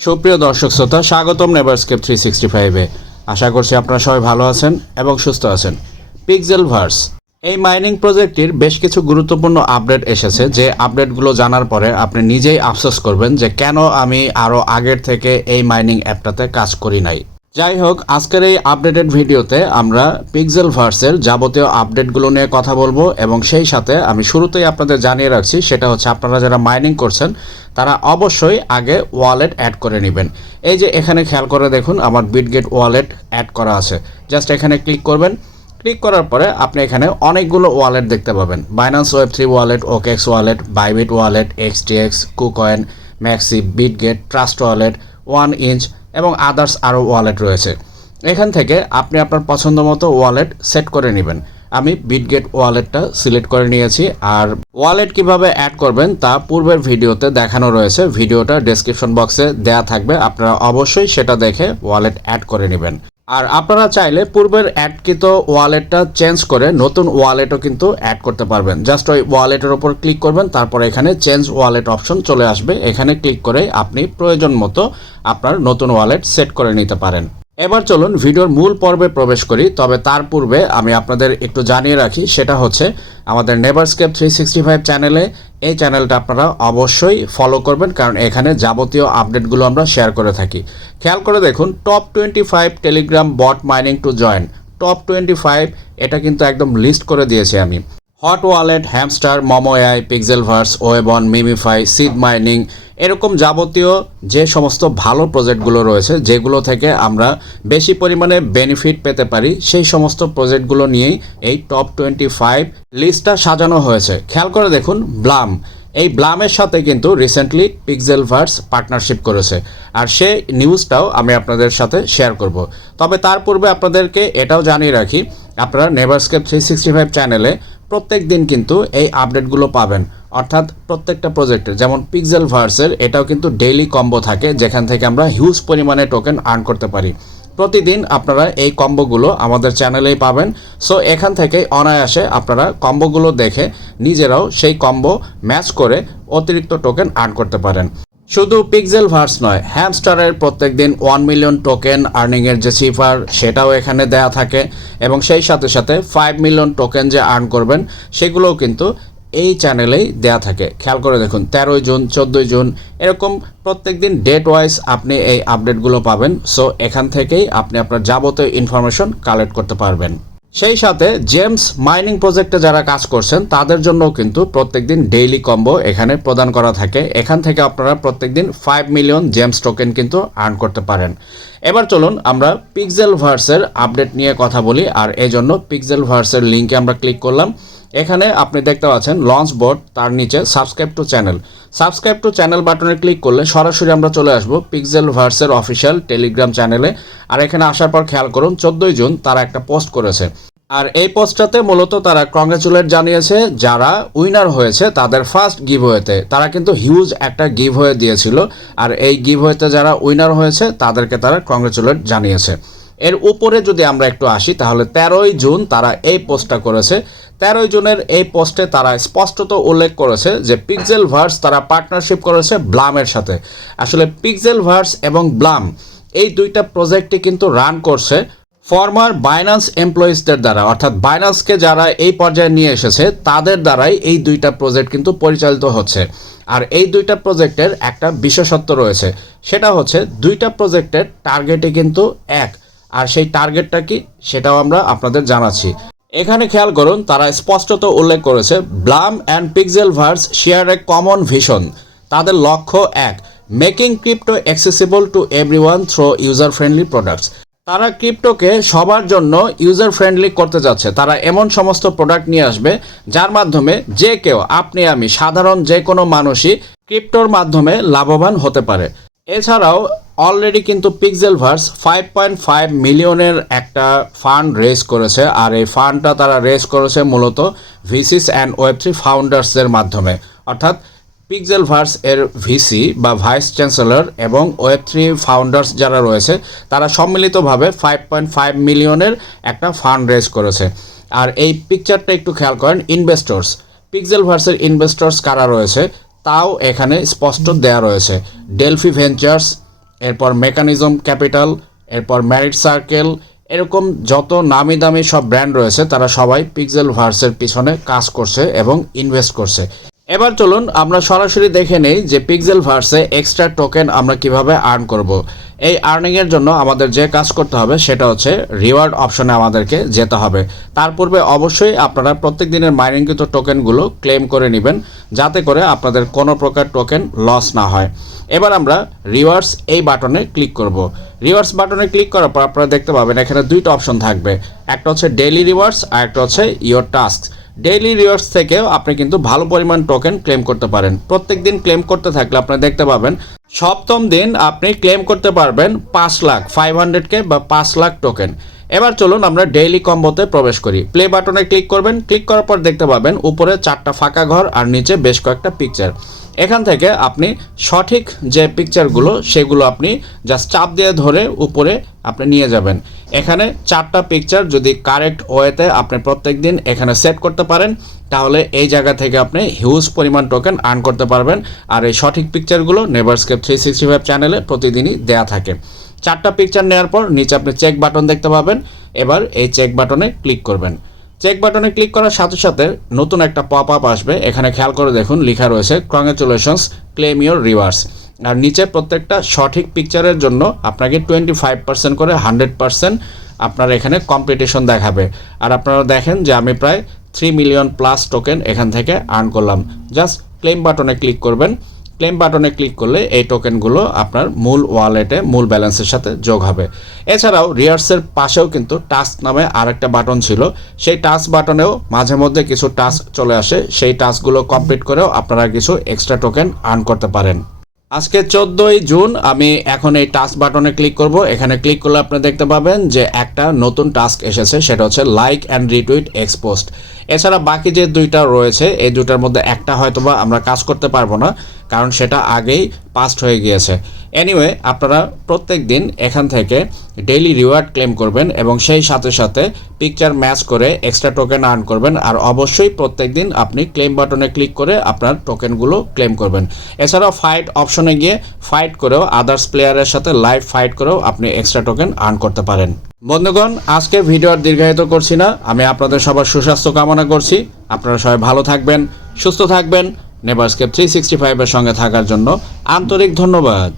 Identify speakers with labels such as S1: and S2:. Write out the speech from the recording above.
S1: সুপ্রিয় দর্শক শ্রোতা, স্বাগতম নেভারস্কেপ থ্রি সিক্সটি ফাইভে আশা করছি আপনারা সবাই ভালো আছেন এবং সুস্থ আছেন। পিকজেল ভার্স এই মাইনিং প্রজেক্টটির বেশ কিছু গুরুত্বপূর্ণ আপডেট এসেছে, যে আপডেটগুলো জানার পরে আপনি নিজেই আফসোস করবেন যে কেন আমি আরও আগের থেকে এই মাইনিং অ্যাপটাতে কাজ করি নাই। যাই হোক আজকের এই আপডেটেড ভিডিওতে আমরা পিক্সেল ভার্সের যাবতীয় আপডেটগুলো নিয়ে কথা বলব এবং সেই সাথে আমি শুরুতেই আপনাদের জানিয়ে রাখছি, সেটা হচ্ছে আপনারা যারা মাইনিং করছেন, তারা অবশ্যই আগে ওয়ালেট অ্যাড করে নেবেন। এই যে এখানে খেয়াল করে দেখুন, আমার বিটগেট ওয়ালেট অ্যাড করা আছে। জাস্ট এখানে ক্লিক করবেন। ক্লিক করার পরে আপনি এখানে অনেকগুলো ওয়ালেট দেখতে পাবেন। Binance web three wallet OKX wallet Bybit wallet XTX KuCoin MEXC Bitget trust wallet one inch এবং আদার্স আরও ওয়ালেট রয়েছে। এখান থেকে আপনি আপনার পছন্দ মতো ওয়ালেট সেট করে নেবেন। আমি বিটগেট ওয়ালেটটা সিলেক্ট করে নিয়েছি আর ওয়ালেট কীভাবে অ্যাড করবেন তা পূর্বের ভিডিওতে দেখানো রয়েছে। ভিডিওটা ডেসক্রিপশন বক্সে দেয়া থাকবে। আপনারা অবশ্যই সেটা দেখে ওয়ালেট অ্যাড করে নেবেন। আর আপনারা চাইলে পূর্বের অ্যাডকৃত ওয়ালেটটা চেঞ্জ করে নতুন ওয়ালেটও কিন্তু অ্যাড করতে পারবেন। জাস্ট ওই ওয়ালেটের ওপর ক্লিক করবেন, তারপর এখানে চেঞ্জ ওয়ালেট অপশন চলে আসবে। এখানে ক্লিক করে আপনি প্রয়োজন মতো আপনার নতুন ওয়ালেট সেট করে নিতে পারেন। এবার চলুন ভিডিওর মূল পর্বে প্রবেশ করি, তবে তার পূর্বে আমি আপনাদের একটু জানিয়ে রাখি, সেটা হচ্ছে আমাদের নেভারস্কেপ থ্রি সিক্সটি ফাইভ চ্যানেলে এই চ্যানেলটা আপনারা অবশ্যই ফলো করবেন, কারণ এখানে যাবতীয় আপডেটগুলো আমরা শেয়ার করে থাকি। খেয়াল করে দেখুন top twenty five Telegram bot mining to join top twenty five এটা কিন্তু একদম লিস্ট করে দিয়েছি আমি। Hot wallet Hamster Momo AI Pixelverse ওয়েবন MemeFi seed mining এরকম যাবতীয় যে সমস্ত ভালো প্রজেক্টগুলো রয়েছে, যেগুলো থেকে আমরা বেশি পরিমাণে বেনিফিট পেতে পারি, সেই সমস্ত প্রজেক্টগুলো নিয়েই এই টপ টোয়েন্টি ফাইভ লিস্টটা সাজানো হয়েছে। খেয়াল করে দেখুন, ব্লাম। এই ব্লামের সাথে কিন্তু রিসেন্টলি পিক্সেল ভার্স পার্টনারশিপ করেছে। আর সেই নিউজটাও আমি আপনাদের সাথে শেয়ার করব। তবে তার পূর্বে আপনাদেরকে এটাও জানিয়ে রাখি, আপনারা নেভারস্কেপ থ্রি সিক্সটি ফাইভ চ্যানেলে প্রত্যেক দিন কিন্তু এই আপডেটগুলো পাবেন। অর্থাৎ প্রত্যেকটা প্রজেক্টের যেমন পিক্সেল ভার্সের এটাও কিন্তু ডেইলি কম্বো থাকে, যেখান থেকে আমরা হিউজ পরিমাণে টোকেন আর্ন করতে পারি। প্রতিদিন আপনারা এই কম্বোগুলো আমাদের চ্যানেলেই পাবেন। সো এখান থেকে অনায়াসে আপনারা কম্বোগুলো দেখে নিজেরাও সেই কম্বো ম্যাচ করে অতিরিক্ত টোকেন আর্ন করতে পারেন। শুধু পিক্সেল ভার্স নয় হ্যামস্টারের প্রত্যেক দিন ওয়ান মিলিয়ন টোকেন আর্নিংয়ের যে সিফার সেটাও এখানে দেয়া থাকে এবং সেই সাথে সাথে ফাইভ মিলিয়ন টোকেন যে আর্ন করবেন, সেগুলোও কিন্তু এই চ্যানেলেই দেয়া থাকে। খেয়াল করে দেখুন, তেরোই জুন, চোদ্দোই জুন, এরকম প্রত্যেক দিন ডেট ওয়াইজ আপনি এই আপডেটগুলো পাবেন। সো এখান থেকেই আপনি আপনার যাবতীয় ইনফরমেশন কালেক্ট করতে পারবেন। সেই সাথে জেমস মাইনিং প্রজেক্টে যারা কাজ করছেন, তাদের জন্য কিন্তু প্রত্যেকদিন ডেইলি কম্বো এখানে প্রদান করা থাকে। এখান থেকে আপনারা প্রত্যেকদিন ফাইভ মিলিয়ন জেমস টোকেন কিন্তু আর্ন করতে পারেন। এবার চলুন আমরা পিক্সেল ভার্সের আপডেট নিয়ে কথা বলি, আর এই জন্য পিক্সেল ভার্সের লিঙ্কে আমরা ক্লিক করলাম। এখানে আপনি দেখতে পাচ্ছেন লঞ্চ বোর্ড তার নিচে subscribe to channel subscribe to channel বাটনে ক্লিক করলে সরাসরি আমরা চলে আসব পিক্সেল ভার্সের অফিসিয়াল টেলিগ্রাম চ্যানেলে আর এখানে আসার পর খেয়াল করুন, চোদ্দোই জুন তারা একটা পোস্ট করেছে। আর এই পোস্টটাতে মূলত তারা কংগ্রেচুলেট জানিয়েছে যারা উইনার হয়েছে তাদের ফার্স্ট গিভ হয়েতে তারা কিন্তু হিউজ একটা গিভ হয়ে দিয়েছিল। আর এই গিভ হয়েতে যারা উইনার হয়েছে তাদেরকে তারা কংগ্রেচুলেট জানিয়েছে। এর উপরে যদি আমরা একটু আসি, তাহলে তেরোই জুন তারা এই পোস্টটা করেছে। তেরোই জুনের এই পোস্টে তারা স্পষ্টত উল্লেখ করেছে যে পিক্সেল ভার্স তারা পার্টনারশিপ করেছে ব্লামের সাথে। আসলে পিক্সেল ভার্স এবং ব্লাম এই দুইটা প্রজেক্টই কিন্তু রান করছে ফর্মার বাইনান্স এমপ্লয়িজদের দ্বারা। অর্থাৎ বাইনান্সকে যারা এই পর্যায়ে নিয়ে এসেছে, তাদের দ্বারাই এই দুইটা প্রজেক্ট কিন্তু পরিচালিত হচ্ছে। আর এই দুইটা প্রজেক্টের একটা বিশেষত্ব রয়েছে, সেটা হচ্ছে দুইটা প্রজেক্টের টার্গেটে কিন্তু এক। আর সেই টার্গেটটা কি, সেটাও আমরা আপনাদের জানাচ্ছি। এখানে খেয়াল করুন, তারা স্পষ্টত উল্লেখ করেছে, Blum and Pixelverse share a common vision. তাদের লক্ষ্য এক, making crypto accessible to everyone through user friendly products. তারা ক্রিপ্টোকে সবার জন্য ইউজার ফ্রেন্ডলি করতে যাচ্ছে। তারা এমন সমস্ত প্রোডাক্ট নিয়ে আসবে, যার মাধ্যমে যে কেউ, আপনি আমি, সাধারণ যে কোনো মানুষই ক্রিপ্টোর মাধ্যমে লাভবান হতে পারে। এছাড়াও অলরেডি কিন্তু Pixelverse five point five মিলিয়নের একটা ফান্ড রেজ করেছে, আর এই ফান্ডটা তারা রেজ করেছে মূলত ভিসিস অ্যান্ড ওয়েব থ্রি ফাউন্ডার্সের মাধ্যমে। অর্থাৎ পিক্সেল ভার্স এর ভিসি বা ভাইস চ্যান্সেলর এবং ওয়েব থ্রি ফাউন্ডার্স যারা রয়েছে, তারা সম্মিলিতভাবে ফাইভ পয়েন্ট ফাইভ মিলিয়নের একটা ফান্ড রেজ করেছে। আর এই পিকচারটা একটু খেয়াল করেন ইনভেস্টর্স পিক্সেল ভার্সের ইনভেস্টর্স কারা রয়েছে? তাও এখানে স্পষ্ট দেয়া রয়েছে। ডেলফি ভেঞ্চার্স এরপর মেকানিজম ক্যাপিটাল এরপর ম্যারিট সার্কেল এরকম যত নামি দামি সব ব্র্যান্ড রয়েছে, তারা সবাই পিক্সেল ভার্সের পিছনে কাজ করছে এবং ইনভেস্ট করছে। এবার চলুন, আমরা সরাসরি দেখে নেই যে পিক্সেল ভার্সে এক্সট্রা টোকেন আমরা কীভাবে আর্ন করব। এই আর্নিংয়ের জন্য আমাদের যে কাজ করতে হবে সেটা হচ্ছে রিওয়ার্ড অপশনে আমাদেরকে যেতে হবে। তার পূর্বে অবশ্যই আপনারা প্রত্যেক দিনের মাইনিংকৃত টোকেনগুলো ক্লেম করে নেবেন, যাতে করে আপনাদের কোনো প্রকার টোকেন লস না হয়। এবার আমরা রিওয়ার্ডস এই বাটনে ক্লিক করব। রিওয়ার্ডস বাটনে ক্লিক করার পর আপনারা দেখতে পাবেন এখানে দুইটা অপশন থাকবে। একটা হচ্ছে ডেইলি রিওয়ার্ডস আর একটা হচ্ছে ইয়োর টাস্ক ডেইলি রিওয়ার্ডস থেকেও আপনি কিন্তু ভালো পরিমাণ টোকেন ক্লেম করতে পারেন। প্রত্যেক দিন ক্লেম করতে থাকলে আপনারা দেখতে পাবেন, সপ্তম দিন আপনি ক্লেম করতে পারবেন পাঁচ লাখ ফাইভ হান্ড্রেড কে বা পাঁচ লাখ টোকেন এবার চলুন আমরা ডেইলি কম্বোতে প্রবেশ করি। প্লে বাটনে ক্লিক করবেন। ক্লিক করার পর দেখতে পাবেন উপরে চারটা ফাঁকা ঘর আর নিচে বেশ কয়েকটা পিকচার এখান থেকে আপনি সঠিক যে পিকচারগুলো সেগুলো আপনি জাস্ট চাপ দিয়ে ধরে উপরে আপনি নিয়ে যাবেন। এখানে চারটা পিকচার যদি কারেক্ট ওয়েতে আপনি প্রত্যেক দিন এখানে সেট করতে পারেন, তাহলে এই জায়গা থেকে আপনি হিউজ পরিমাণ টোকেন আর্ন করতে পারবেন। আর এই সঠিক পিকচারগুলো নেভারস্কেপ থ্রি সিক্সটি ফাইভ চ্যানেলে প্রতিদিনই দেয়া থাকে। চারটা পিকচার নেওয়ার পর নিচে আপনি চেক বাটন দেখতে পাবেন। এবার এই চেক বাটনে ক্লিক করবেন। চেক বাটনে ক্লিক করার সাথে সাথে নতুন একটা পপ আপ আসবে। এখানে খেয়াল করে দেখুন, লেখা রয়েছে কংগ্রেচুলেশনস ক্লেম ইউর রিভার্স আর নিচে প্রত্যেকটা সঠিক পিকচারের জন্য আপনাকে টোয়েন্টি ফাইভ পার্সেন্ট করে হান্ড্রেড পার্সেন্ট আপনার এখানে কম্পিটিশন দেখাবে। আর আপনারা দেখেন যে আমি প্রায় থ্রি মিলিয়ন প্লাস টোকেন এখান থেকে আর্ন করলাম। জাস্ট ক্লেম বাটনে ক্লিক করবেন। ক্লেম বাটনে ক্লিক করলে এই টোকেনগুলো আপনার মূল ওয়ালেটে মূল ব্যালেন্সের সাথে যোগ হবে। এছাড়াও রিয়ার্সের পাশেও কিন্তু টাস্ক নামে আরেকটা বাটন ছিল। সেই টাস্ক বাটনেও মাঝে মধ্যে কিছু টাস্ক চলে আসে। সেই টাস্কগুলো কমপ্লিট করেও আপনারা কিছু এক্সট্রা টোকেন আর্ন করতে পারেন। আজকে চোদ্দোই জুন, আমি এখন এই টাস্ক বাটনে ক্লিক করব। এখানে ক্লিক করলে আপনি দেখতে পাবেন যে একটা নতুন টাস্ক এসেছে, সেটা হচ্ছে লাইক অ্যান্ড রিটুইট এক্সপোস্ট এছাড়া বাকি যে দুইটা রয়েছে, এই দুটার মধ্যে একটা হয়তোবা আমরা কাজ করতে পারব না। কারণ সেটা আগেই পাস্ট হয়ে গিয়েছে। এনিওয়ে আপনারা প্রত্যেক দিন এখান থেকে ডেইলি রিওয়ার্ড ক্লেম করবেন এবং সেই সাথে সাথে পিকচার ম্যাচ করে এক্সট্রা টোকেন আর্ন করবেন আর অবশ্যই প্রত্যেক দিন আপনি ক্লেম বাটনে ক্লিক করে আপনার টোকেনগুলো ক্লেম করবেন। এছাড়াও ফাইট অপশনে গিয়ে ফাইট করেও আদার্স প্লেয়ারের সাথে লাইভ ফাইট করেও আপনি এক্সট্রা টোকেন আর্ন করতে পারেন। বন্ধুগণ, আজকে ভিডিও আর দীর্ঘায়িত করছি না। আমি আপনাদের সবার সুস্বাস্থ্য কামনা করছি। আপনারা সবাই ভালো থাকবেন, সুস্থ থাকবেন। নেভারস্কেপ থ্রি সিক্সটি ফাইভের সঙ্গে থাকার জন্য আন্তরিক ধন্যবাদ।